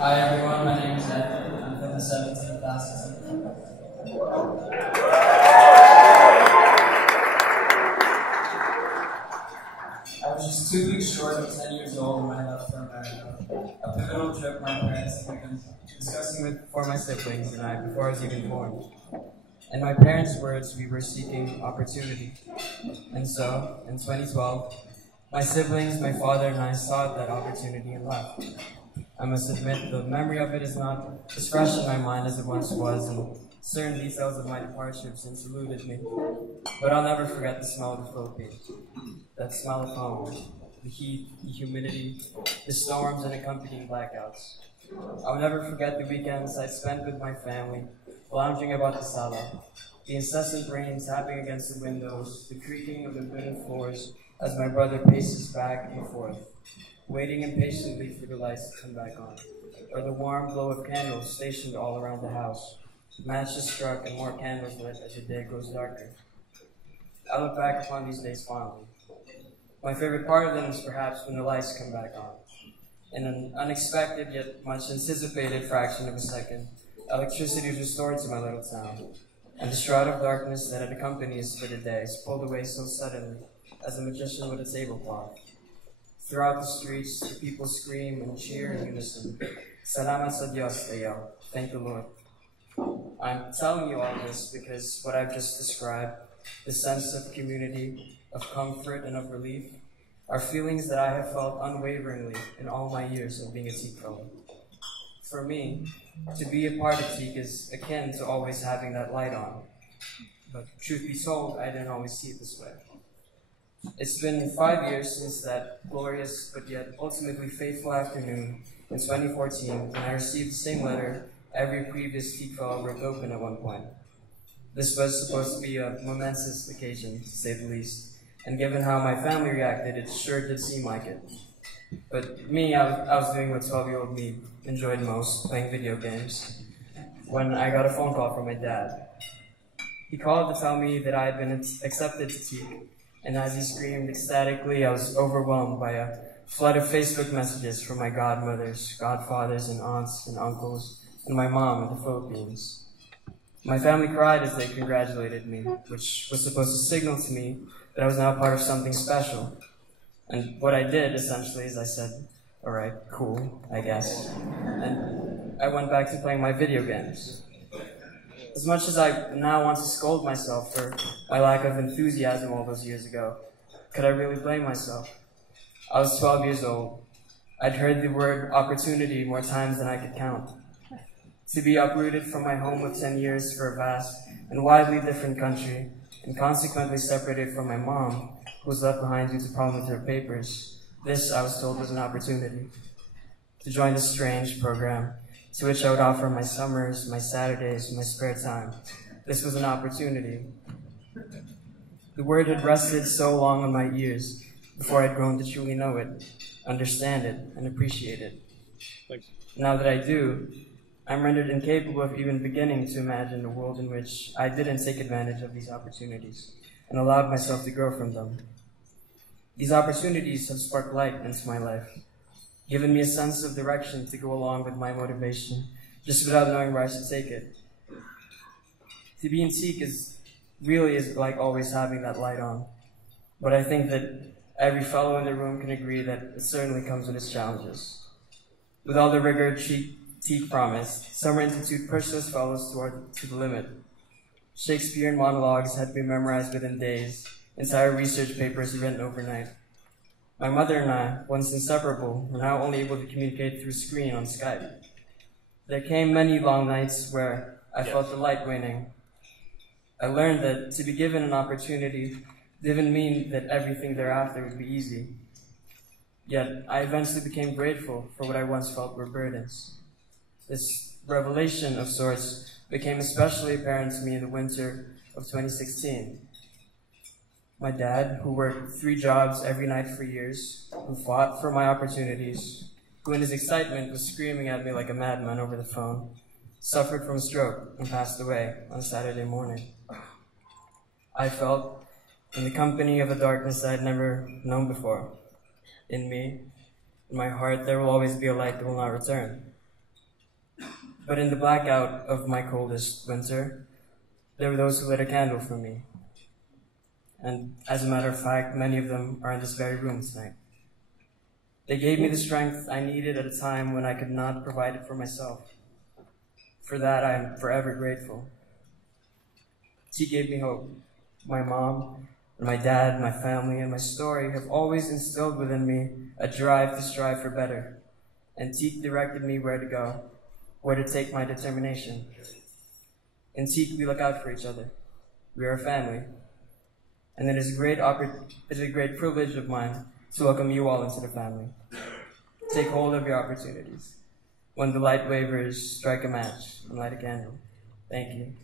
Hi everyone, my name is Edmund. I'm from the 17th class. I was just 2 weeks short of 10 years old when I left for America. A pivotal trip my parents had been discussing with for my siblings and I before I was even born. In my parents' words, we were seeking opportunity. And so, in 2012, my siblings, my father, and I sought that opportunity and left. I must admit, the memory of it is not as fresh in my mind as it once was, and certain details of my departure have since eluded me. But I'll never forget the smell of the Philippines. That smell of home, the heat, the humidity, the storms and accompanying blackouts. I'll never forget the weekends I spent with my family, lounging about the sala, the incessant rain tapping against the windows, the creaking of the wooden floors as my brother paces back and forth, waiting impatiently for the lights to come back on, or the warm glow of candles stationed all around the house, matches struck and more candles lit as the day grows darker. I look back upon these days fondly. My favorite part of them is perhaps when the lights come back on. In an unexpected yet much anticipated fraction of a second, electricity is restored to my little town, and the shroud of darkness that had accompanied us for the day is pulled away so suddenly, as a magician with a tablecloth. Throughout the streets, the people scream and cheer in unison. Salamat sa Diyos, they yell. Thank the Lord. I'm telling you all this because what I've just described, the sense of community, of comfort, and of relief, are feelings that I have felt unwaveringly in all my years of being a TEAK fellow. For me, to be a part of TEAK is akin to always having that light on. But truth be told, I didn't always see it this way. It's been 5 years since that glorious but yet ultimately faithful afternoon in 2014 when I received the same letter every previous TEAK fellow ripped open at one point. This was supposed to be a momentous occasion, to say the least, and given how my family reacted, it sure did seem like it. But me, I was doing what 12-year-old me enjoyed most, playing video games, when I got a phone call from my dad. He called to tell me that I had been accepted to TEAK, and as he screamed ecstatically, I was overwhelmed by a flood of Facebook messages from my godmothers, godfathers, and aunts and uncles, and my mom in the Philippines. My family cried as they congratulated me, which was supposed to signal to me that I was now part of something special. And what I did, essentially, is I said, all right, cool, I guess. And I went back to playing my video games. As much as I now want to scold myself for my lack of enthusiasm all those years ago, could I really blame myself? I was 12 years old. I'd heard the word opportunity more times than I could count. To be uprooted from my home of 10 years for a vast and widely different country, and consequently separated from my mom, who was left behind due to problems with her papers, this, I was told, was an opportunity. To join this strange program, to which I would offer my summers, my Saturdays, my spare time. This was an opportunity. The word had rested so long on my ears before I'd grown to truly know it, understand it, and appreciate it. Thanks. Now that I do, I'm rendered incapable of even beginning to imagine a world in which I didn't take advantage of these opportunities and allowed myself to grow from them. These opportunities have sparked light into my life, given me a sense of direction to go along with my motivation, just without knowing where I should take it. To be in TEAK is like always having that light on, but I think that every fellow in the room can agree that it certainly comes with its challenges. With all the rigor TEAK promised, Summer Institute pushed us fellows to the limit. Shakespearean monologues had to be memorized within days, entire research papers written overnight. My mother and I, once inseparable, were now only able to communicate through screen on Skype. There came many long nights where I felt the light waning. I learned that to be given an opportunity didn't mean that everything thereafter would be easy. Yet, I eventually became grateful for what I once felt were burdens. This revelation of sorts became especially apparent to me in the winter of 2016. My dad, who worked 3 jobs every night for years, who fought for my opportunities, who in his excitement was screaming at me like a madman over the phone, suffered from a stroke and passed away on Saturday morning. I felt in the company of a darkness I had never known before. In me, in my heart, there will always be a light that will not return. But in the blackout of my coldest winter, there were those who lit a candle for me. And as a matter of fact, many of them are in this very room tonight. They gave me the strength I needed at a time when I could not provide it for myself. For that, I am forever grateful. TEAK gave me hope. My mom, and my dad, my family, and my story have always instilled within me a drive to strive for better. And TEAK directed me where to go, where to take my determination. In TEAK, we look out for each other. We are a family. And it is a great privilege of mine to welcome you all into the family. Take hold of your opportunities. When the light wavers, strike a match and light a candle. Thank you.